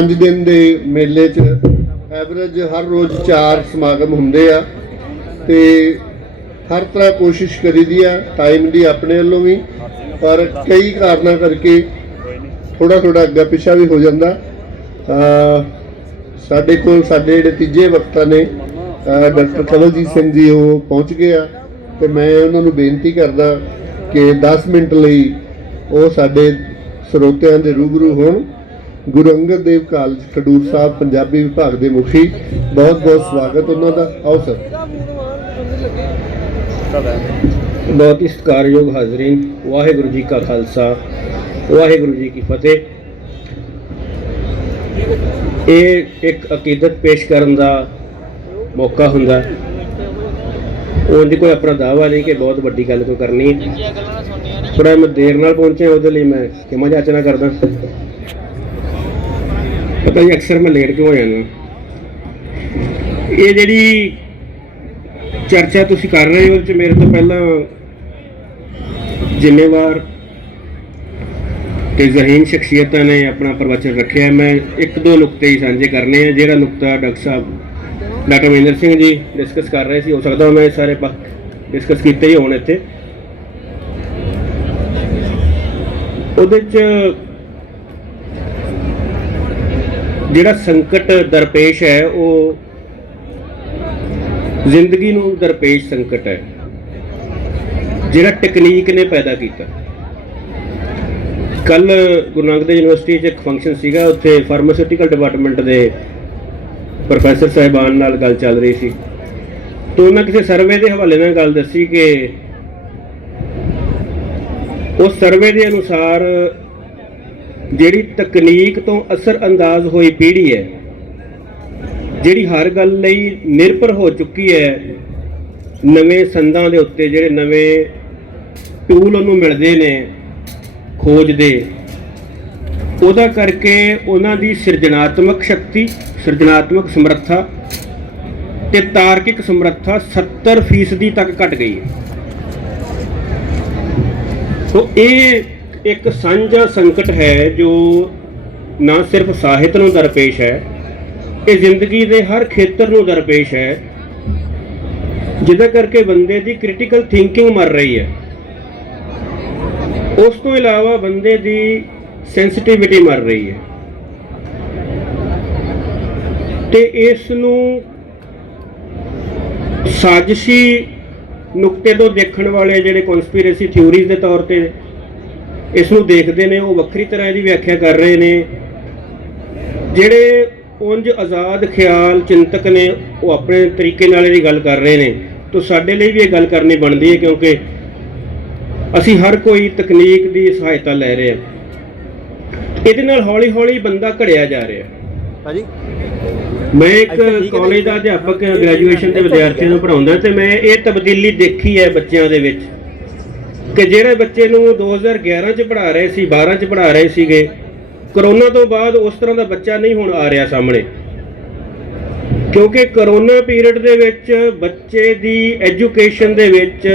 5 ਦਿਨ ਦੇ ਮੇਲੇ 'ਚ ਐਵਰੇਜ ਹਰ ਰੋਜ਼ 4 ਸਮਾਗਮ ਹੁੰਦੇ ਆ ਤੇ ਹਰ ਤਰ੍ਹਾਂ ਕੋਸ਼ਿਸ਼ ਕਰੀਦੀ ਆ ਟਾਈਮ ਦੀ ਆਪਣੇ ਵੱਲੋਂ ਵੀ, ਪਰ ਕਈ ਕਾਰਨਾਂ ਕਰਕੇ ਥੋੜਾ ਥੋੜਾ ਅੱਗਾ ਪਿੱਛਾ ਵੀ ਹੋ ਜਾਂਦਾ। ਸਾਡੇ ਕੋਲ ਸਾਡੇ ਜਿਹੜੇ ਤੀਜੇ ਵਕਤਾ ਨੇ ਡਾਕਟਰ ਕਵਲਜੀਤ ਸਿੰਘ ਜੀ, ਉਹ ਪਹੁੰਚ ਗਏ ਆ ਤੇ ਮੈਂ ਉਹਨਾਂ ਨੂੰ ਬੇਨਤੀ ਕਰਦਾ ਕਿ 10 ਮਿੰਟ ਲਈ ਉਹ ਸਾਡੇ ਸਰੋਤਿਆਂ ਦੇ ਰੂਬਰੂ ਹੋਣ। ਗੁਰੂ ਅੰਗਦ ਦੇਵ ਕਾਲਜ, ਖਡੂਰ ਸਾਹਿਬ, ਪੰਜਾਬੀ ਵਿਭਾਗ ਦੇ ਮੁਖੀ। ਬਹੁਤ ਬਹੁਤ ਸਵਾਗਤ ਉਹਨਾਂ ਦਾ। ਆਓ ਸਰ। ਬਹੁਤ ਹੀ ਸਤਿਕਾਰਯੋਗ ਹਾਜ਼ਰੀਨ ਵਾਹਿਗੁਰੂ ਜੀ ਕਾ ਖਾਲਸਾ। ਵਾਹਿਗੁਰੂ ਜੀ ਕੀ ਫਤਿਹ। ਇਹ ਇੱਕ ਅਕੀਦਤ ਪੇਸ਼ ਕਰਨ ਦਾ ਮੌਕਾ ਹੁੰਦਾ। ਉਹਦੀ ਕੋਈ ਆਪਣਾ ਦਾਵਾ ਨਹੀਂ ਕਿ ਬਹੁਤ ਵੱਡੀ ਗੱਲ ਕੋਈ ਕਰਨੀ। ਹੈ ਥੋੜਾ ਮੈਂ ਦੇਰ ਨਾਲ ਪਹੁੰਚਿਆ, ਉਹਦੇ ਲਈ ਮੈਂ ਕਿਮਾ ਜਾਚਨਾ ਕਰਦਾ। ਪਤਾ ਨਹੀਂ ਅਕਸਰ ਮੈਂ ਲੇਟ ਕਿਉਂ ਹੋ ਜਾਂਦਾ? ਇਹ ਜਿਹੜੀ ਚਰਚਾ ਤੁਸੀਂ ਕਰ ਰਹੇ ਹੋ ਚ ਮੇਰੇ ਤੋਂ ਪਹਿਲਾਂ ਜ਼ਿੰਮੇਵਾਰ ਤੇ ਜ਼ਹੀਨ ਸ਼ਖਸੀਅਤਾਂ ਨੇ ਆਪਣਾ ਪ੍ਰਵਚਨ ਰੱਖਿਆ। ਮੈਂ ਇੱਕ ਦੋ ਨੁਕਤੇ ਹੀ ਸਾਂਝੇ ਕਰਨੇ ਆ। ਜਿਹੜਾ ਨੁਕਤਾ doctor sahib doctor Mahinder Singh ji discuss ਕਰ ਰਹੇ ਸੀ, ਹੋ ਸਕਦਾ ਮੈਂ ਇਹ ਸਾਰੇ ਪੱਖ ਡਿਸਕਸ ਕੀਤੇ ਹੀ ਹੋਣ ਇੱਥੇ। ਉਹਦੇ ਚ ਜਿਹੜਾ ਸੰਕਟ ਦਰਪੇਸ਼ ਹੈ, ਉਹ ਜ਼ਿੰਦਗੀ ਨੂੰ ਦਰਪੇਸ਼ ਸੰਕਟ ਹੈ। ਜਿਹੜਾ ਟੈਕਨੀਕ ਨੇ ਪੈਦਾ ਕੀਤਾ। ਕੱਲ ਗੁਰੂ ਨਾਨਕ ਦੇਵ ਯੂਨੀਵਰਸਿਟੀ 'ਚ ਇੱਕ ਫੰਕਸ਼ਨ ਸੀਗਾ, ਉੱਥੇ ਫਾਰਮਾਸਿਊਟੀਕਲ ਡਿਪਾਰਟਮੈਂਟ ਦੇ ਪ੍ਰੋਫੈਸਰ ਸਾਹਿਬਾਨ ਨਾਲ ਗੱਲ ਚੱਲ ਰਹੀ ਸੀ। ਤੋਂ ਉਹਨਾਂ ਕਿਸੇ ਸਰਵੇ ਦੇ ਹਵਾਲੇ ਨਾਲ ਗੱਲ ਦੱਸੀ ਕਿ ਉਸ ਸਰਵੇ ਦੇ ਅਨੁਸਾਰ ਜਿਹੜੀ ਤਕਨੀਕ ਤੋਂ ਅਸਰ ਅੰਦਾਜ਼ ਹੋਈ ਪੀੜ੍ਹੀ ਹੈ, ਜਿਹੜੀ ਹਰ ਗੱਲ ਲਈ ਨਿਰਭਰ ਹੋ ਚੁੱਕੀ ਹੈ, ਨਵੇਂ ਸੰਦਾਂ ਦੇ ਉੱਤੇ ਜਿਹੜੇ ਨਵੇਂ ਟੂਲ ਉਹਨੂੰ ਮਿਲਦੇ ਨੇ ਖੋਜ ਦੇ ਉਹਦਾ ਕਰਕੇ ਉਹਨਾਂ ਦੀ ਸਿਰਜਣਾਤਮਕ ਸ਼ਕਤੀ, ਸਿਰਜਣਾਤਮਕ ਸਮਰੱਥਾ ਤੇ ਤਾਰਕਿਕ ਸਮਰੱਥਾ 70% ਤੱਕ ਘਟ ਗਈ ਹੈ। ਸੋ ਇਹ ਇੱਕ ਸਾਂਝਾ ਸੰਕਟ ਹੈ ਜੋ ਨਾ ਸਿਰਫ ਸਾਹਿਤ ਨੂੰ ਦਰਪੇਸ਼ ਹੈ, ਇਹ ਜ਼ਿੰਦਗੀ ਦੇ ਹਰ ਖੇਤਰ ਨੂੰ ਦਰਪੇਸ਼ ਹੈ। ਜਿਹਦਾ ਕਰਕੇ ਬੰਦੇ ਦੀ ਕ੍ਰਿਟੀਕਲ ਥਿੰਕਿੰਗ ਮਰ ਰਹੀ ਹੈ। ਉਸ ਤੋਂ ਇਲਾਵਾ ਬੰਦੇ ਦੀ ਸੈਂਸਿਟਿਵਿਟੀ ਮਰ ਰਹੀ ਹੈ। ਤੇ ਇਸ ਨੂੰ ਸਾਜ਼ਿਸ਼ੀ ਨੁਕਤੇ ਤੋਂ ਦੇਖਣ ਵਾਲੇ ਜਿਹੜੇ ਕਨਸਪੀਰੇਸੀ ਥਿਊਰੀਜ਼ ਦੇ ਤੌਰ ਤੇ ਇਸ ਨੂੰ ਦੇਖਦੇ ਨੇ ਉਹ ਵੱਖਰੀ ਤਰ੍ਹਾਂ ਇਹਦੀ ਵਿਆਖਿਆ ਕਰ ਰਹੇ ਨੇ। ਜਿਹੜੇ ਉਂਝ ਆਜ਼ਾਦ ਖਿਆਲ ਚਿੰਤਕ ਨੇ ਉਹ ਆਪਣੇ ਤਰੀਕੇ ਨਾਲ ਇਹਦੀ ਗੱਲ ਕਰ ਰਹੇ ਨੇ। ਤਾਂ ਸਾਡੇ ਲਈ ਵੀ ਇਹ ਗੱਲ ਕਰਨੀ ਬਣਦੀ ਹੈ ਕਿਉਂਕਿ ਅਸੀਂ ਹਰ ਕੋਈ ਤਕਨੀਕ ਦੀ ਸਹਾਇਤਾ ਲੈ ਰਹੇ ਹਾਂ। ਇਹਦੇ ਨਾਲ ਹੌਲੀ-ਹੌਲੀ ਬੰਦਾ ਘੜਿਆ ਜਾ ਰਿਹਾ। ਭਾਜੀ ਮੈਂ ਇੱਕ ਕਾਲਜ ਦਾ ਅਧਿਆਪਕ ਗ੍ਰੈਜੂਏਸ਼ਨ ਦੇ ਵਿਦਿਆਰਥੀਆਂ ਨੂੰ ਪੜ੍ਹਾਉਂਦਾ ਤੇ ਮੈਂ ਇਹ ਤਬਦੀਲੀ ਦੇਖੀ ਹੈ ਬੱਚਿਆਂ ਦੇ ਵਿੱਚ। ਕਿ ਜਿਹੜੇ ਬੱਚੇ ਨੂੰ 2011 ਚ ਪੜ੍ਹਾ ਰਹੇ ਸੀ 12 ਚ ਪੜ੍ਹਾ ਰਹੇ ਸੀਗੇ, ਕਰੋਨਾ ਤੋਂ ਬਾਅਦ ਉਸ ਤਰ੍ਹਾਂ ਦਾ ਬੱਚਾ ਨਹੀਂ ਹੁਣ ਆ ਰਿਹਾ ਸਾਹਮਣੇ। ਕਿਉਂਕਿ ਕਰੋਨਾ ਪੀਰੀਅਡ ਦੇ ਵਿੱਚ ਬੱਚੇ ਦੀ ਐਜੂਕੇਸ਼ਨ ਦੇ ਵਿੱਚ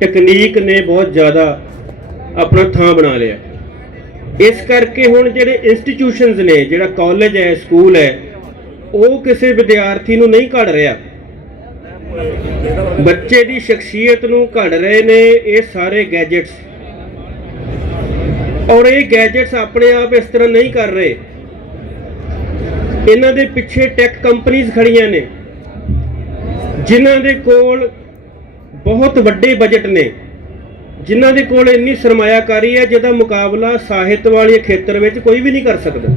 ਟੈਕਨੀਕ ਨੇ ਬਹੁਤ ਜ਼ਿਆਦਾ ਆਪਣਾ ਥਾਂ ਬਣਾ ਲਿਆ। ਇਸ ਕਰਕੇ ਹੁਣ ਜਿਹੜੇ ਇੰਸਟੀਟਿਊਸ਼ਨਸ ਨੇ, ਜਿਹੜਾ ਕਾਲਜ ਹੈ ਸਕੂਲ ਹੈ, ਉਹ ਕਿਸੇ ਵਿਦਿਆਰਥੀ ਨੂੰ ਨਹੀਂ ਘੜ ਰਿਹਾ। ਬੱਚੇ ਦੀ ਸ਼ਖਸੀਅਤ ਨੂੰ ਘੜ ਰਹੇ ਨੇ ਇਹ ਸਾਰੇ ਗੈਜਟਸ ਔਰ ਇਹ ਗੈਜਟਸ ਆਪਣੇ ਆਪ ਇਸ ਤਰ੍ਹਾਂ ਨਹੀਂ ਕਰ ਰਹੇ। ਇਹਨਾਂ ਦੇ ਪਿੱਛੇ ਟੈਕ ਕੰਪਨੀਆਂ ਖੜੀਆਂ ਨੇ, ਜਿਨ੍ਹਾਂ ਦੇ ਕੋਲ ਬਹੁਤ ਵੱਡੇ ਬਜਟ ਨੇ, ਜਿਨ੍ਹਾਂ ਦੇ ਕੋਲ ਇੰਨੀ ਸਰਮਾਇਆਕਾਰੀ ਹੈ, ਜਿਹਦਾ ਮੁਕਾਬਲਾ ਸਾਹਿਤ ਵਾਲੇ ਖੇਤਰ ਵਿੱਚ ਕੋਈ ਵੀ ਨਹੀਂ ਕਰ ਸਕਦਾ।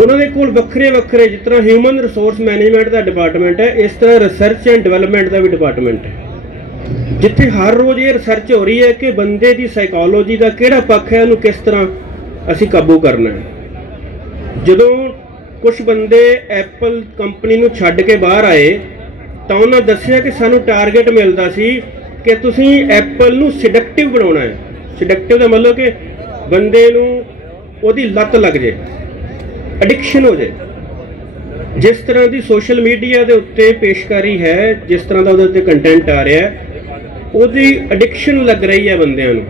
ਉਹਨਾਂ ਦੇ ਕੋਲ ਵੱਖਰੇ ਵੱਖਰੇ ਜਿਸ ਤਰ੍ਹਾਂ ਹਿਊਮਨ ਰਿਸੋਰਸ ਮੈਨੇਜਮੈਂਟ ਦਾ ਡਿਪਾਰਟਮੈਂਟ ਹੈ, ਇਸ ਤਰ੍ਹਾਂ ਰਿਸਰਚ ਐਂਡ ਡਿਵੈਲਪਮੈਂਟ ਦਾ ਵੀ ਡਿਪਾਰਟਮੈਂਟ ਹੈ। ਜਿੱਥੇ ਹਰ ਰੋਜ਼ ਇਹ ਰਿਸਰਚ ਹੋ ਰਹੀ ਹੈ ਕਿ ਬੰਦੇ ਦੀ ਸਾਈਕੋਲੋਜੀ ਦਾ ਕਿਹੜਾ ਪੱਖ ਹੈ, ਉਹਨੂੰ ਕਿਸ ਤਰ੍ਹਾਂ ਅਸੀਂ ਕਾਬੂ ਕਰਨਾ ਹੈ। ਜਦੋਂ ਕੁਝ ਬੰਦੇ ਐਪਲ ਕੰਪਨੀ ਨੂੰ ਛੱਡ ਕੇ ਬਾਹਰ ਆਏ, ਤਾਂ ਉਹਨਾਂ ਦੱਸਿਆ ਕਿ ਸਾਨੂੰ ਟਾਰਗੇਟ ਮਿਲਦਾ ਸੀ ਕਿ ਤੁਸੀਂ ਐਪਲ ਨੂੰ ਸਿਡਕਟਿਵ ਬਣਾਉਣਾ ਹੈ। ਸਿਡਕਟਿਵ ਦਾ ਮਤਲਬ ਕਿ ਬੰਦੇ ਨੂੰ ਉਹਦੀ ਲੱਤ ਲੱਗ ਜੇ ਐਡਿਕਸ਼ਨ ਹੋ ਜੇ ਜਿਸ ਤਰ੍ਹਾਂ ਦੀ ਸੋਸ਼ਲ ਮੀਡੀਆ ਦੇ ਉੱਤੇ ਪੇਸ਼ਕਾਰੀ ਹੈ, ਜਿਸ ਤਰ੍ਹਾਂ ਦਾ ਉਹਦੇ ਉੱਤੇ ਕੰਟੈਂਟ ਆ ਰਿਹਾ ਉਹਦੀ ਐਡਿਕਸ਼ਨ ਲੱਗ ਰਹੀ ਹੈ ਬੰਦਿਆਂ ਨੂੰ।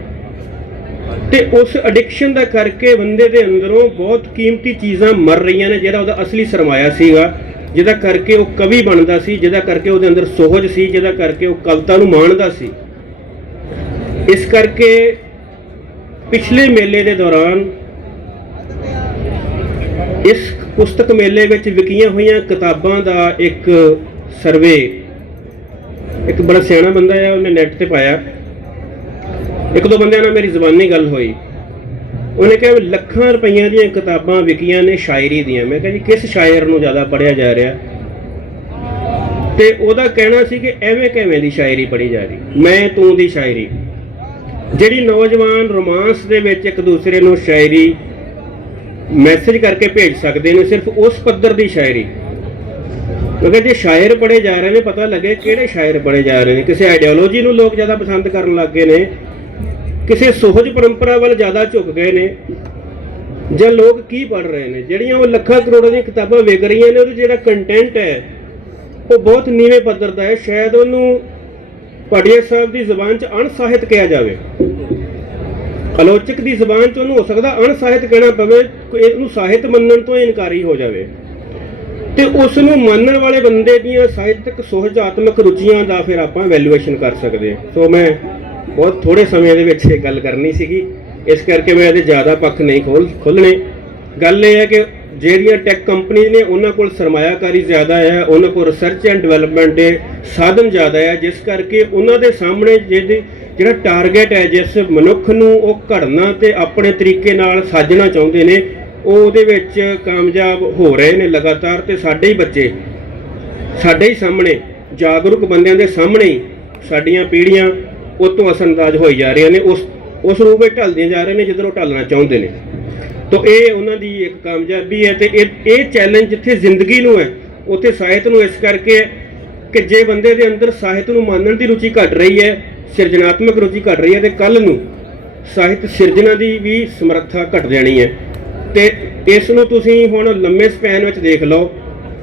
ਤੇ ਉਸ ਐਡਿਕਸ਼ਨ ਦਾ ਕਰਕੇ ਬੰਦੇ ਦੇ ਅੰਦਰੋਂ ਬਹੁਤ ਕੀਮਤੀ ਚੀਜ਼ਾਂ ਮਰ ਰਹੀਆਂ ਨੇ, ਜਿਹੜਾ ਉਹਦਾ ਅਸਲੀ ਸਰਮਾਇਆ ਸੀਗਾ, ਜਿਹਦਾ ਕਰਕੇ ਉਹ ਕਵੀ ਬਣਦਾ ਸੀ, ਜਿਹਦਾ ਕਰਕੇ ਉਹਦੇ ਅੰਦਰ ਸੋਹਜ ਸੀ, ਜਿਹਦਾ ਕਰਕੇ ਉਹ ਕਵਿਤਾ ਨੂੰ ਮਾਣਦਾ ਸੀ। ਇਸ ਕਰਕੇ ਪਿਛਲੇ ਮੇਲੇ ਦੇ ਦੌਰਾਨ ਇਸ ਪੁਸਤਕ ਮੇਲੇ ਵਿੱਚ ਵਿਕੀਆਂ ਹੋਈਆਂ ਕਿਤਾਬਾਂ ਦਾ ਇੱਕ ਸਰਵੇ ਇੱਕ ਬੜਾ ਸਿਆਣਾ ਬੰਦਾ ਆ, ਉਹਨੇ ਨੈਟ ਤੇ ਪਾਇਆ। ਇੱਕ ਦੋ ਬੰਦਿਆਂ ਨਾਲ ਮੇਰੀ ਜ਼ਬਾਨੀ ਗੱਲ ਹੋਈ। ਉਹਨੇ ਕਿਹਾ ਵੀ ਲੱਖਾਂ ਰੁਪਈਆਂ ਦੀਆਂ ਕਿਤਾਬਾਂ ਵਿਕੀਆਂ ਨੇ ਸ਼ਾਇਰੀ ਦੀਆਂ। ਮੈਂ ਕਿਹਾ ਜੀ, ਕਿਸ ਸ਼ਾਇਰ ਨੂੰ ਜ਼ਿਆਦਾ ਪੜਿਆ ਜਾ ਰਿਹਾ? ਤੇ ਉਹਦਾ ਕਹਿਣਾ ਸੀ ਕਿ ਐਵੇਂ ਕਿਵੇਂ ਦੀ ਸ਼ਾਇਰੀ ਪੜ੍ਹੀ ਜਾ ਰਹੀ? ਮੈਂ, ਤੂੰ ਦੀ ਸ਼ਾਇਰੀ। ਜਿਹੜੀ ਨੌਜਵਾਨ ਰੋਮਾਂਸ ਦੇ ਵਿੱਚ ਇੱਕ ਦੂਸਰੇ ਨੂੰ ਸ਼ਾਇਰੀ ਮੈਸੇਜ ਕਰਕੇ ਭੇਜ ਸਕਦੇ ਨੇ ਸਿਰਫ ਉਸ ਪੱਧਰ ਦੀ ਸ਼ਾਇਰੀ। ਕਿਉਂਕਿ ਜੇ ਸ਼ਾਇਰ ਪੜੇ ਜਾ ਰਹੇ ਨੇ, ਪਤਾ ਲੱਗੇ ਕਿਹੜੇ ਸ਼ਾਇਰ ਪੜੇ ਜਾ ਰਹੇ ਨੇ। ਕਿਸੇ ਆਈਡੀਓਲੋਜੀ ਨੂੰ ਲੋਕ ਜ਼ਿਆਦਾ ਪਸੰਦ ਕਰਨ ਲੱਗ ਗਏ ਨੇ, ਕਿਸੇ ਸੋਹਜ ਪਰੰਪਰਾ ਵੱਲ ਜ਼ਿਆਦਾ ਝੁਕ ਗਏ ਨੇ, ਜਾਂ ਲੋਕ ਕੀ ਪੜ ਰਹੇ ਨੇ। ਜਿਹੜੀਆਂ ਉਹ ਲੱਖਾਂ ਕਰੋੜਾਂ ਦੀਆਂ ਕਿਤਾਬਾਂ ਵਿਕ ਰਹੀਆਂ ਨੇ, ਉਹਦਾ ਜਿਹੜਾ ਕੰਟੈਂਟ ਹੈ, ਉਹ ਬਹੁਤ ਨੀਵੇਂ ਪੱਧਰ ਦਾ ਹੈ। ਸ਼ਾਇਦ ਉਹਨੂੰ ਪੜੀਆ ਸਾਹਿਬ ਦੀ ਜ਼ੁਬਾਨ 'ਚ ਅਣਸਾਹਿਤ ਕਿਹਾ ਜਾਵੇ। ਆਲੋਚਕ ਦੀ ਜ਼ਬਾਨ 'ਚ ਉਹਨੂੰ ਹੋ ਸਕਦਾ ਅਣਸਾਹਿਤ ਕਹਿਣਾ ਪਵੇ, ਕੋਈ ਇਹਨੂੰ ਸਾਹਿਤ ਮੰਨਣ ਤੋਂ ਇਨਕਾਰੀ ਹੋ ਜਾਵੇ। ਤੇ ਉਸ ਨੂੰ ਮੰਨਣ ਵਾਲੇ ਬੰਦੇ ਦੀਆਂ ਸਾਹਿਤਕ ਸੁਹਜਾਤਮਕ ਰੁਚੀਆਂ ਦਾ ਫਿਰ ਆਪਾਂ ਵੈਲਿਊਏਸ਼ਨ ਕਰ ਸਕਦੇ ਸੋ ਮੈਂ ਬਹੁਤ ਥੋੜੇ ਸਮੇਂ ਦੇ ਵਿੱਚ ਇਹ ਗੱਲ ਕਰਨੀ ਸੀਗੀ। ਇਸ ਕਰਕੇ ਮੈਂ ਇਹਦੇ ਜ਼ਿਆਦਾ ਪੱਖ ਨਹੀਂ ਖੋਲ ਖੋਲਣੇ ਗੱਲ ਇਹ ਹੈ ਕਿ ਜਿਹੜੀਆਂ ਟੈਕ ਕੰਪਨੀ ਨੇ ਉਹਨਾਂ ਕੋਲ ਸਰਮਾਇਆਕਾਰੀ ਜ਼ਿਆਦਾ ਹੈ, ਉਹਨਾਂ ਕੋਲ ਰਿਸਰਚ ਐਂਡ ਡਿਵੈਲਪਮੈਂਟ ਦੇ ਸਾਧਨ ਜ਼ਿਆਦਾ ਹੈ, ਜਿਸ ਕਰਕੇ ਉਹਨਾਂ ਦੇ ਸਾਹਮਣੇ ਜਿਹਦੇ ਜਿਹੜਾ ਟਾਰਗੇਟ ਹੈ, ਜਿਸ ਮਨੁੱਖ ਨੂੰ ਉਹ ਘੜਨਾ ਤੇ ਆਪਣੇ ਤਰੀਕੇ ਨਾਲ ਸਾਜਣਾ ਚਾਹੁੰਦੇ ਨੇ, ਉਹ ਉਹਦੇ ਵਿੱਚ ਕਾਮਯਾਬ ਹੋ ਰਹੇ ਨੇ ਲਗਾਤਾਰ ਤੇ ਸਾਡੇ ਹੀ ਬੱਚੇ, ਸਾਡੇ ਹੀ ਸਾਹਮਣੇ, ਜਾਗਰੂਕ ਬੰਦਿਆਂ ਦੇ ਸਾਹਮਣੇ ਹੀ ਸਾਡੀਆਂ ਪੀੜ੍ਹੀਆਂ ਉਹ ਤੋਂ ਅਸਰਅੰਦਾਜ਼ ਹੋਈ ਜਾ ਰਹੀਆਂ ਨੇ, ਉਸ ਉਸ ਰੂਪ ਵਿੱਚ ਢਲਦੀਆਂ ਜਾ ਰਹੇ ਨੇ, ਜਿੱਧਰ ਉਹ ਢਲਣਾ ਚਾਹੁੰਦੇ ਨੇ। ਤੋ ਇਹ ਉਹਨਾਂ ਦੀ ਇੱਕ ਕਾਮਯਾਬੀ ਹੈ ਤੇ ਇਹ ਇਹ ਚੈਲੰਜ ਜਿੱਥੇ ਜ਼ਿੰਦਗੀ ਨੂੰ ਹੈ, ਉੱਥੇ ਸਾਹਿਤ ਨੂੰ ਇਸ ਕਰਕੇ ਹੈ ਕਿ ਜੇ ਬੰਦੇ ਦੇ ਅੰਦਰ ਸਾਹਿਤ ਨੂੰ ਮੰਨਣ ਦੀ ਰੁਚੀ ਘਟ ਰਹੀ ਹੈ ਸਿਰਜਣਾਤਮਕ ਰੁਚੀ ਘਟ ਰਹੀ ਹੈ ਤੇ ਕੱਲ ਨੂੰ ਸਾਹਿਤ ਸਿਰਜਣਾ ਦੀ ਵੀ ਸਮਰੱਥਾ ਘਟ ਜਾਣੀ ਹੈ। ਤੇ ਇਸ ਨੂੰ ਤੁਸੀਂ ਹੁਣ ਲੰਮੇ ਸਪੈਨ ਵਿੱਚ ਦੇਖ ਲਓ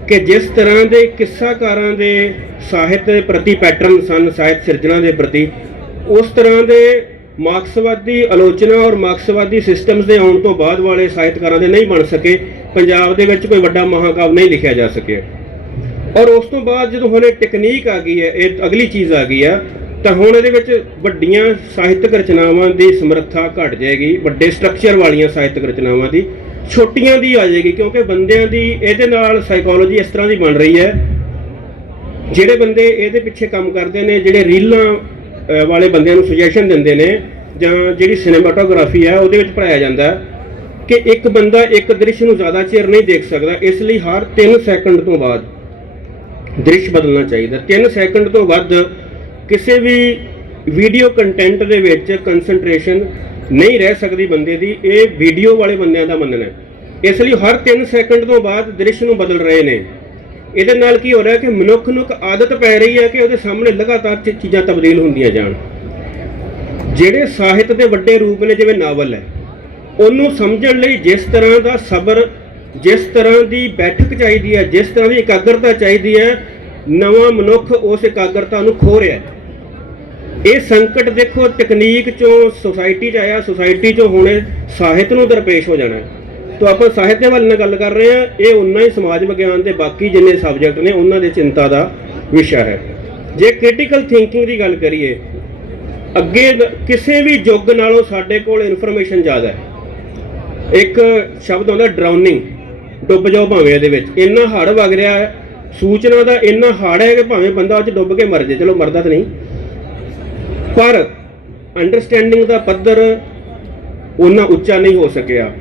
ਕਿ ਜਿਸ ਤਰ੍ਹਾਂ ਦੇ ਕਿੱਸਾਕਾਰਾਂ ਦੇ ਸਾਹਿਤ ਦੇ ਪ੍ਰਤੀ ਪੈਟਰਨ ਸਨ, ਸਾਹਿਤ ਸਿਰਜਣਾ ਦੇ ਪ੍ਰਤੀ, ਉਸ ਤਰ੍ਹਾਂ ਦੇ ਮਾਰਕਸਵਾਦੀ ਆਲੋਚਨਾ ਔਰ ਮਾਰਕਸਵਾਦੀ ਸਿਸਟਮਸ ਦੇ ਆਉਣ ਤੋਂ ਬਾਅਦ ਵਾਲੇ ਸਾਹਿਤਕਾਰਾਂ ਦੇ ਨਹੀਂ ਬਣ ਸਕੇ। ਪੰਜਾਬ ਦੇ ਵਿੱਚ ਕੋਈ ਵੱਡਾ ਮਹਾਕਾਵ ਨਹੀਂ ਲਿਖਿਆ ਜਾ ਸਕਿਆ। ਔਰ ਉਸ ਤੋਂ ਬਾਅਦ ਜਦੋਂ ਹੁਣ ਇਹ ਟੈਕਨੀਕ ਆ ਗਈ ਹੈ, ਇਹ ਅਗਲੀ ਚੀਜ਼ ਆ ਗਈ ਆ ਤਾਂ ਹੁਣ ਇਹਦੇ ਵਿੱਚ ਵੱਡੀਆਂ ਸਾਹਿਤਕ ਰਚਨਾਵਾਂ ਦੀ ਸਮਰੱਥਾ ਘਟ ਜਾਏਗੀ, ਵੱਡੇ ਸਟਰਕਚਰ ਵਾਲੀਆਂ ਸਾਹਿਤਕ ਰਚਨਾਵਾਂ ਦੀ, ਛੋਟੀਆਂ ਦੀ ਆ ਜਾਏਗੀ, ਕਿਉਂਕਿ ਬੰਦਿਆਂ ਦੀ, ਇਹਦੇ ਨਾਲ ਸਾਈਕੋਲੋਜੀ ਇਸ ਤਰ੍ਹਾਂ ਦੀ ਬਣ ਰਹੀ ਹੈ, ਜਿਹੜੇ ਬੰਦੇ ਇਹਦੇ ਪਿੱਛੇ ਕੰਮ ਕਰਦੇ ਨੇ, ਜਿਹੜੇ ਰੀਲਾਂ ਵਾਲੇ ਬੰਦਿਆਂ ਨੂੰ ਸੁਜੈਸ਼ਨ ਦਿੰਦੇ ਨੇ, ਜਾਂ ਜਿਹੜੀ ਸਿਨੇਮਾਟੋਗ੍ਰਾਫੀ ਹੈ, ਉਹਦੇ ਵਿੱਚ ਪੜਾਇਆ ਜਾਂਦਾ ਕਿ ਇੱਕ ਬੰਦਾ ਇੱਕ ਦ੍ਰਿਸ਼ ਨੂੰ ਜ਼ਿਆਦਾ ਚਿਰ ਨਹੀਂ ਦੇਖ ਸਕਦਾ, ਇਸ ਲਈ ਹਰ 3 ਸੈਕਿੰਡ ਤੋਂ ਬਾਅਦ ਦ੍ਰਿਸ਼ ਬਦਲਣਾ ਚਾਹੀਦਾ 3 ਸੈਕਿੰਡ ਤੋਂ ਵੱਧ ਕਿਸੇ ਵੀ ਵੀਡੀਓ ਕੰਟੈਂਟ ਦੇ ਵਿੱਚ ਕਨਸੈਂਟਰੇਸ਼ਨ ਨਹੀਂ ਰਹਿ ਸਕਦੀ ਬੰਦੇ ਦੀ, ਇਹ ਵੀਡੀਓ ਵਾਲੇ ਬੰਦਿਆਂ ਦਾ ਮੰਨਣਾ ਇਸ ਲਈ ਹਰ 3 ਸੈਕਿੰਡ ਤੋਂ ਬਾਅਦ ਦ੍ਰਿਸ਼ ਨੂੰ ਬਦਲ ਰਹੇ ਨੇ। ਇਹਦੇ ਨਾਲ ਕੀ ਹੋ ਰਿਹਾ ਕਿ ਮਨੁੱਖ ਨੂੰ ਇੱਕ ਆਦਤ ਪੈ ਰਹੀ ਹੈ ਕਿ ਉਹਦੇ ਸਾਹਮਣੇ ਲਗਾਤਾਰ ਚੀਜ਼ਾਂ ਤਬਦੀਲ ਹੁੰਦੀਆਂ ਜਾਣ। ਜਿਹੜੇ ਸਾਹਿਤ ਦੇ ਵੱਡੇ ਰੂਪ ਨੇ, ਜਿਵੇਂ ਨਾਵਲ ਹੈ, ਉਹਨੂੰ ਸਮਝਣ ਲਈ ਜਿਸ ਤਰ੍ਹਾਂ ਦਾ ਸਬਰ, ਜਿਸ ਤਰ੍ਹਾਂ ਦੀ ਬੈਠਕ ਚਾਹੀਦੀ ਹੈ, ਜਿਸ ਤਰ੍ਹਾਂ ਦੀ ਇਕਾਗਰਤਾ ਚਾਹੀਦੀ ਹੈ, ਨਵਾਂ ਮਨੁੱਖ ਉਸ ਇਕਾਗਰਤਾ ਨੂੰ ਖੋ ਰਿਹਾ ਹੈ। ਇਹ ਸੰਕਟ ਦੇਖੋ, ਤਕਨੀਕ ਚੋਂ ਸੁਸਾਇਟੀ 'ਚ ਆਇਆ ਸੁਸਾਇਟੀ 'ਚੋਂ ਹੁਣੇ ਸਾਹਿਤ ਨੂੰ ਦਰਪੇਸ਼ ਹੋ ਜਾਣਾ ਹੈ। ਤਾਂ ਆਪਾਂ ਸਾਹਿਤ ਦੇ ਵੱਲ ਨਾਲ ਗੱਲ ਕਰ ਰਹੇ ਹਾਂ, ਇਹ ਉਨਾ ਹੀ ਸਮਾਜ ਵਿਗਿਆਨ ਦੇ ਬਾਕੀ ਜਿੰਨੇ ਸਬਜੈਕਟ ਨੇ, ਉਹਨਾਂ ਦੇ ਚਿੰਤਾ ਦਾ ਵਿਸ਼ਾ ਹੈ। ਜੇ ਕ੍ਰਿਟੀਕਲ ਥਿੰਕਿੰਗ ਦੀ ਗੱਲ ਕਰੀਏ, ਅੱਗੇ ਕਿਸੇ ਵੀ ਯੁੱਗ ਨਾਲੋਂ ਸਾਡੇ ਕੋਲ ਇਨਫੋਰਮੇਸ਼ਨ ਜ਼ਿਆਦਾ ਹੈ। ਇੱਕ ਸ਼ਬਦ ਆਉਂਦਾ ਡਰਾਉਨਿੰਗ ਡੁੱਬ ਜਾਓ ਭਾਵੇਂ ਇਹਦੇ ਵਿੱਚ। ਇੰਨਾ ਹੜ ਵਗ ਰਿਹਾ ਹੈ, ਸੂਚਨਾ ਦਾ ਇੰਨਾ ਹੜ ਹੈ ਕਿ ਭਾਵੇਂ ਬੰਦਾ ਉਹ 'ਚ ਡੁੱਬ ਕੇ ਮਰ ਜੇ ਚਲੋ ਮਰਦਾ ਤਾਂ ਨਹੀਂ। ਪਰ ਅੰਡਰਸਟੈਂਡਿੰਗ ਦਾ ਪੱਧਰ ਉਹਨਾਂ ਉੱਚਾ ਨਹੀਂ ਹੋ ਸਕਿਆ।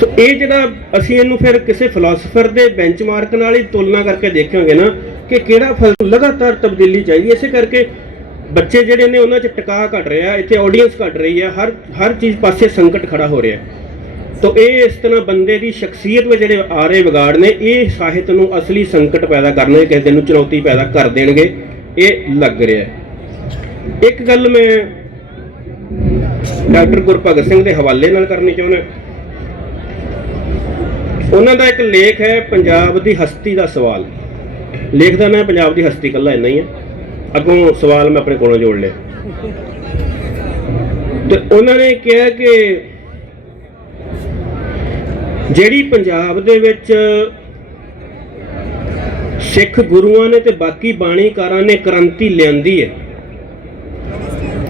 ਸੋ ਇਹ ਜਿਹੜਾ ਅਸੀਂ ਇਹਨੂੰ ਫਿਰ ਕਿਸੇ ਫਿਲਾਸਫਰ ਦੇ ਬੈਂਚਮਾਰਕ ਨਾਲ ਹੀ ਤੁਲਨਾ ਕਰਕੇ ਦੇਖਾਂਗੇ ਨਾ ਕਿ ਕਿਹੜਾ ਫਲ ਲਗਾਤਾਰ ਤਬਦੀਲੀ ਚਾਹੀਦੀ ਹੈ। ਇਸੇ ਕਰਕੇ ਬੱਚੇ ਜਿਹੜੇ ਨੇ ਉਹਨਾਂ 'ਚ ਟਿਕਾ ਘਟ ਰਿਹਾ, ਇੱਥੇ ਆਡੀਅנס ਘਟ ਰਹੀ ਹੈ, ਹਰ ਹਰ ਚੀਜ਼ ਪਾਸੇ ਸੰਕਟ ਖੜਾ ਹੋ ਰਿਹਾ ਤੋ, ਇਹ ਇਸ ਤਰ੍ਹਾਂ ਬੰਦੇ ਦੀ ਸ਼ਖਸੀਅਤ ਵਿੱਚ ਜਿਹੜੇ ਆ ਰਹੇ ਵਿਗਾੜ ਨੇ, ਇਹ ਸਾਹਿਤ ਨੂੰ ਅਸਲੀ ਸੰਕਟ ਪੈਦਾ ਕਰਨਗੇ ਕਿਸੇ ਨੂੰ ਚੁਣੌਤੀ ਪੈਦਾ ਕਰ ਦੇਣਗੇ, ਇਹ ਲੱਗ ਰਿਹਾ ਹੈ। ਇੱਕ ਗੱਲ ਮੈਂ ਡਾਕਟਰ ਗੁਰਭਗਤ ਸਿੰਘ ਦੇ ਹਵਾਲੇ ਨਾਲ ਕਰਨੀ ਚਾਹੁੰਦਾ। ਉਹਨਾਂ ਦਾ ਇੱਕ ਲੇਖ ਹੈ ਪੰਜਾਬ ਦੀ ਹਸਤੀ ਦਾ ਸਵਾਲ। ਲੇਖ ਦਾ ਨਾਮ ਪੰਜਾਬ ਦੀ ਹਸਤੀ ਕੱਲਾ ਇੰਨਾ ਹੀ ਹੈ ਅੱਗੋਂ ਸਵਾਲ ਮੈਂ ਆਪਣੇ ਕੋਲੋਂ ਜੋੜ ਲਿਆ। ਤੇ ਉਹਨਾਂ ਨੇ ਕਿਹਾ ਕਿ ਜਿਹੜੀ ਪੰਜਾਬ ਦੇ ਵਿੱਚ ਸਿੱਖ ਗੁਰੂਆਂ ਨੇ ਤੇ ਬਾਕੀ ਬਾਣੀਕਾਰਾਂ ਨੇ ਕ੍ਰਾਂਤੀ ਲਿਆਂਦੀ ਹੈ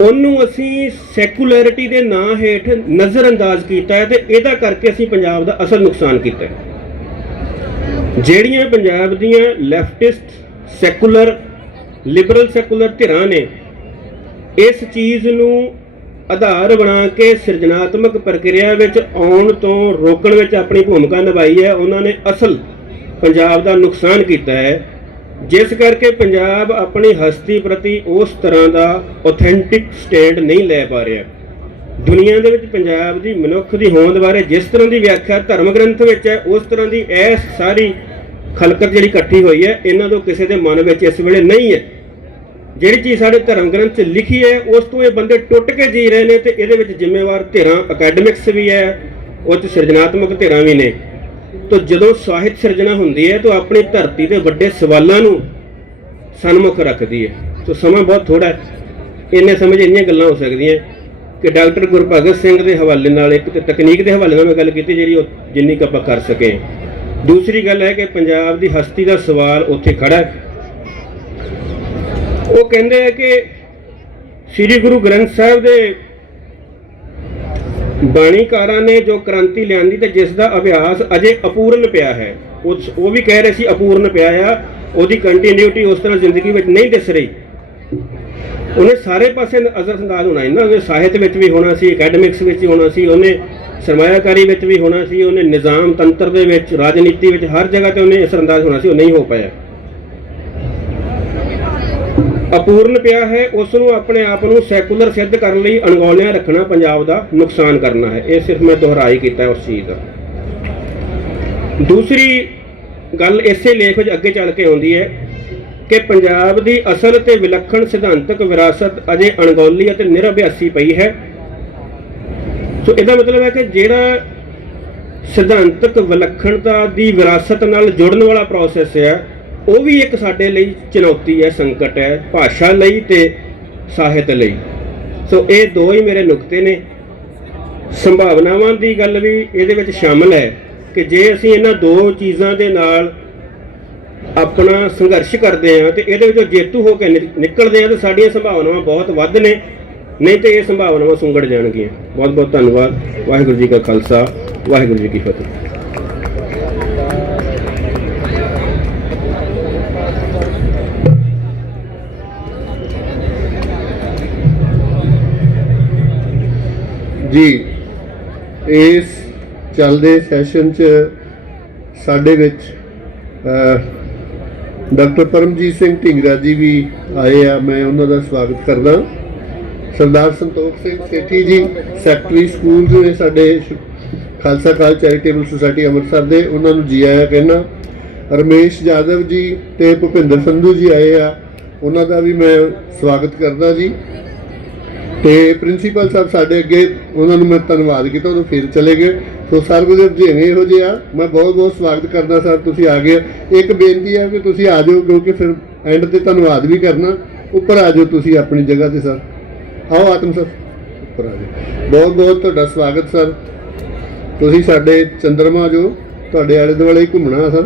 ਉਹਨੂੰ ਅਸੀਂ ਸੈਕੂਲੈਰਿਟੀ ਦੇ ਨਾਂ ਹੇਠ ਨਜ਼ਰਅੰਦਾਜ਼ ਕੀਤਾ ਹੈ ਤੇ ਇਹਦਾ ਕਰਕੇ ਅਸੀਂ ਪੰਜਾਬ ਦਾ ਅਸਲ ਨੁਕਸਾਨ ਕੀਤਾ ਹੈ। ਜਿਹੜੀਆਂ ਪੰਜਾਬ ਦੀਆਂ ਲੈਫਟਿਸਟ ਸੈਕੂਲਰ ਲਿਬਰਲ ਸੈਕੂਲਰ ਧਿਰਾਂ ਨੇ, ਇਸ ਚੀਜ਼ ਨੂੰ ਆਧਾਰ ਬਣਾ ਕੇ ਸਿਰਜਣਾਤਮਕ ਪ੍ਰਕਿਰਿਆ ਵਿੱਚ ਆਉਣ ਤੋਂ ਰੋਕਣ ਵਿੱਚ ਆਪਣੀ ਭੂਮਿਕਾ ਨਿਭਾਈ ਹੈ, ਉਹਨਾਂ ਨੇ ਅਸਲ ਪੰਜਾਬ ਦਾ ਨੁਕਸਾਨ ਕੀਤਾ ਹੈ। ਜਿਸ ਕਰਕੇ ਪੰਜਾਬ ਆਪਣੀ ਹਸਤੀ ਪ੍ਰਤੀ ਉਸ ਤਰ੍ਹਾਂ ਦਾ ਆਥੈਂਟਿਕ ਸਟੈਂਡ ਨਹੀਂ ਲੈ ਪਾ ਰਿਹਾ। ਦੁਨੀਆ ਦੇ ਵਿੱਚ ਪੰਜਾਬ ਦੀ ਮਨੁੱਖ ਦੀ ਹੋਂਦ ਬਾਰੇ ਜਿਸ ਤਰ੍ਹਾਂ ਦੀ ਵਿਆਖਿਆ ਧਰਮ ਗ੍ਰੰਥ ਵਿੱਚ ਹੈ, ਉਸ ਤਰ੍ਹਾਂ ਦੀ ਇਹ ਸਾਰੀ ਖਲਕਤ ਜਿਹੜੀ ਇਕੱਠੀ ਹੋਈ ਹੈ, ਇਹਨਾਂ ਤੋਂ ਕਿਸੇ ਦੇ ਮਨ ਵਿੱਚ ਇਸ ਵੇਲੇ ਨਹੀਂ ਹੈ। ਜਿਹੜੀ ਚੀਜ਼ ਸਾਡੇ ਧਰਮ ਗ੍ਰੰਥ 'ਚ ਲਿਖੀ ਹੈ, ਉਸ ਤੋਂ ਇਹ ਬੰਦੇ ਟੁੱਟ ਕੇ ਜੀ ਰਹੇ ਨੇ ਤੇ ਇਹਦੇ ਵਿੱਚ ਜ਼ਿੰਮੇਵਾਰ ਧਿਰਾਂ ਅਕੈਡਮਿਕਸ ਵੀ ਹੈ ਉਹ 'ਚ ਸਿਰਜਣਾਤਮਕ ਧਿਰਾਂ ਵੀ ਨੇ। ਤਾਂ ਜਦੋਂ ਸਾਹਿਤ ਸਿਰਜਣਾ ਹੁੰਦੀ ਹੈ, ਤਾਂ ਆਪਣੀ ਧਰਤੀ ਦੇ ਵੱਡੇ ਸਵਾਲਾਂ ਨੂੰ ਸਨਮੁਖ ਰੱਖਦੀ ਹੈ। ਤਾਂ ਸਮਾਂ ਬਹੁਤ ਥੋੜਾ ਹੈ। ਇੰਨੇ ਸਮੇਂ 'ਚ ਇੰਨੀਆਂ ਗੱਲਾਂ ਹੋ ਸਕਦੀਆਂ ਕਿ ਡਾਕਟਰ ਗੁਰਭਗਤ ਸਿੰਘ ਦੇ ਹਵਾਲੇ ਨਾਲ ਇੱਕ ਤੇ ਤਕਨੀਕ ਦੇ ਹਵਾਲੇ ਨਾਲ ਮੈਂ ਗੱਲ ਕੀਤੀ ਜਿਹੜੀ ਉਹ ਜਿੰਨੀ ਕੁ ਆਪਾਂ ਕਰ ਸਕੇ ਦੂਸਰੀ ਗੱਲ ਹੈ ਕਿ ਪੰਜਾਬ ਦੀ ਹਸਤੀ ਦਾ ਸਵਾਲ ਉੱਥੇ ਖੜਾ ਹੈ। ਉਹ ਕਹਿੰਦੇ ਆ ਕਿ ਸ੍ਰੀ ਗੁਰੂ ਗ੍ਰੰਥ ਸਾਹਿਬ ਦੇ ਬਾਣੀਕਾਰਾਂ ਨੇ ਜੋ ਕ੍ਰਾਂਤੀ ਲਿਆਂਦੀ ਤੇ ਜਿਸ ਦਾ ਅਭਿਆਸ ਅਜੇ ਅਪੂਰਨ ਪਿਆ ਹੈ ਉਹ ਉਹ ਵੀ ਕਹਿ ਰਹੇ ਸੀ ਅਪੂਰਨ ਪਿਆ ਆ, ਉਹਦੀ ਕੰਟੀਨਿਊਟੀ ਉਸ ਤਰ੍ਹਾਂ ਜ਼ਿੰਦਗੀ ਵਿੱਚ ਨਹੀਂ ਦਿਸ ਰਹੀ। ਉਹਨੇ ਸਾਰੇ ਪਾਸੇ ਨਜ਼ਰਅੰਦਾਜ਼ ਹੋਣਾ ਸੀ ਨਾ, ਉਹਨੇ ਸਾਹਿਤ ਵਿੱਚ ਵੀ ਹੋਣਾ ਸੀ ਅਕੈਡਮਿਕਸ ਵਿੱਚ ਹੋਣਾ ਸੀ, ਉਹਨੇ ਸਰਮਾਇਆਕਾਰੀ ਵਿੱਚ ਵੀ ਹੋਣਾ ਸੀ, ਉਹਨੇ ਨਿਜ਼ਾਮ ਤੰਤਰ ਦੇ ਵਿੱਚ, ਰਾਜਨੀਤੀ ਵਿੱਚ ਹਰ ਜਗ੍ਹਾ ਤੇ ਉਹਨੇ ਅਸਰਅੰਦਾਜ਼ ਹੋਣਾ ਸੀ, ਉਹ ਨਹੀਂ ਹੋ ਪਾਇਆ। ਅਪੂਰਨ ਪਿਆ ਹੈ, ਉਸ ਨੂੰ ਆਪਣੇ ਆਪ ਨੂੰ ਸੈਕੂਲਰ ਸਿੱਧ ਕਰਨ ਲਈ ਅਣਗੌਲਿਆਂ ਰੱਖਣਾ ਪੰਜਾਬ ਦਾ ਨੁਕਸਾਨ ਕਰਨਾ ਹੈ। ਇਹ ਸਿਰਫ ਮੈਂ ਦੁਹਰਾਈ ਕੀਤਾ ਉਸ ਚੀਜ਼ ਦਾ। ਦੂਸਰੀ ਗੱਲ ਇਸੇ ਲੇਖ ਵਿੱਚ ਅੱਗੇ ਚੱਲ ਕੇ ਆਉਂਦੀ ਹੈ ਕਿ ਪੰਜਾਬ ਦੀ ਅਸਲ ਤੇ ਵਿਲੱਖਣ ਸਿਧਾਂਤਕ ਵਿਰਾਸਤ ਅਜੇ ਅਣਗੌਲੀ ਅਤੇ ਨਿਰਭਿਆਸੀ ਪਈ ਹੈ। ਸੋ ਇਹਦਾ ਮਤਲਬ ਹੈ ਕਿ ਜਿਹੜਾ ਸਿਧਾਂਤਕ ਵਿਲੱਖਣਤਾ ਦੀ ਵਿਰਾਸਤ ਨਾਲ ਜੁੜਨ ਵਾਲਾ ਪ੍ਰੋਸੈਸ ਹੈ ਉਹ ਵੀ ਇੱਕ ਸਾਡੇ ਲਈ ਚੁਣੌਤੀ ਹੈ, ਸੰਕਟ ਹੈ, ਭਾਸ਼ਾ ਲਈ ਤੇ ਸਾਹਿਤ ਲਈ। ਸੋ ਇਹ ਦੋ ਹੀ ਮੇਰੇ ਨੁਕਤੇ ਨੇ। ਸੰਭਾਵਨਾਵਾਂ ਦੀ ਗੱਲ ਵੀ ਇਹਦੇ ਵਿੱਚ ਸ਼ਾਮਲ ਹੈ ਕਿ ਜੇ ਅਸੀਂ ਇਹਨਾਂ ਦੋ ਚੀਜ਼ਾਂ ਦੇ ਨਾਲ ਆਪਣਾ ਸੰਘਰਸ਼ ਕਰਦੇ ਹਾਂ ਤੇ ਇਹਦੇ ਵਿੱਚੋਂ ਜੇਤੂ ਹੋ ਕੇ ਨਿ- ਨਿਕਲਦੇ ਹਾਂ ਤੇ ਸਾਡੀਆਂ ਸੰਭਾਵਨਾਵਾਂ ਬਹੁਤ ਵੱਧ ਨੇ। ਨਹੀਂ ਤੇ ਇਹ ਸੰਭਾਵਨਾਵਾਂ ਸੁੰਗੜ ਜਾਣਗੀਆਂ। ਬਹੁਤ ਬਹੁਤ ਧੰਨਵਾਦ। ਵਾਹਿਗੁਰੂ ਜੀ ਕਾ ਖਾਲਸਾ। ਵਾਹਿਗੁਰੂ ਜੀ ਕੀ ਫਤਿਹ। ਜੀ, ਇਸ ਚੱਲਦੇ ਸੈਸ਼ਨ 'ਚ ਸਾਡੇ ਵਿੱਚ ਡਾਕਟਰ ਪਰਮਜੀਤ ਸਿੰਘ ਢਿੰਗਰਾ ਜੀ ਵੀ ਆਏ ਆ। ਮੈਂ ਉਹਨਾਂ ਦਾ ਸਵਾਗਤ ਕਰਦਾ ਸਰਦਾਰ ਸੰਤੋਖ ਸਿੰਘ ਸੇਠੀ ਜੀ ਸੈਕਟਰੀ ਸਕੂਲ ਜੋ ਨੇ ਸਾਡੇ Khalsa college charitable society Amritsar ਦੇ, ਉਹਨਾਂ ਨੂੰ ਜੀ ਆਇਆ ਕਹਿਣਾ ਰਮੇਸ਼ ਯਾਦਵ ਜੀ ਤੇ ਭੁਪਿੰਦਰ ਸੰਧੂ ਜੀ ਆਏ ਆ। ਉਹਨਾਂ ਦਾ ਵੀ ਮੈਂ ਸਵਾਗਤ ਕਰਦਾ ਜੀ। ਤੇ ਪ੍ਰਿੰਸੀਪਲ ਸਾਹਿਬ ਸਾਡੇ ਅੱਗੇ, ਉਹਨਾਂ ਨੂੰ ਮੈਂ ਧੰਨਵਾਦ ਕੀਤਾ, ਉਹ ਫਿਰ ਚਲੇ ਗਏ। ਸੋ ਸਰਗੁਜ਼ਰ ਜੀ ਨੇ ਇਹੋ ਜਿਹੇ ਆ। ਮੈਂ ਬਹੁਤ ਬਹੁਤ ਸਵਾਗਤ ਕਰਦਾ ਸਰ ਤੁਸੀਂ ਆ ਗਏ। ਇੱਕ ਬੇਨਤੀ ਹੈ ਕਿ ਤੁਸੀਂ ਆ ਜਾਓ, ਕਿਉਂਕਿ ਫਿਰ ਐਂਡ ਤੇ ਧੰਨਵਾਦ ਵੀ ਕਰਨਾ। ਉੱਪਰ ਆ ਜਾਓ ਤੁਸੀਂ ਆਪਣੀ ਜਗ੍ਹਾ ਤੇ, ਸਰ। ਆਓ, ਆਤਮ ਸਰ। ਉੱਪਰ ਆ ਜਾਓ। ਬਹੁਤ ਬਹੁਤ ਤੁਹਾਡਾ ਸਵਾਗਤ, ਸਰ। ਤੁਸੀਂ ਸਾਡੇ ਚੰਦਰਮਾ ਜੋ, ਤੁਹਾਡੇ ਆਲੇ ਦੁਆਲੇ ਘੁੰਮਣਾ, ਸਰ।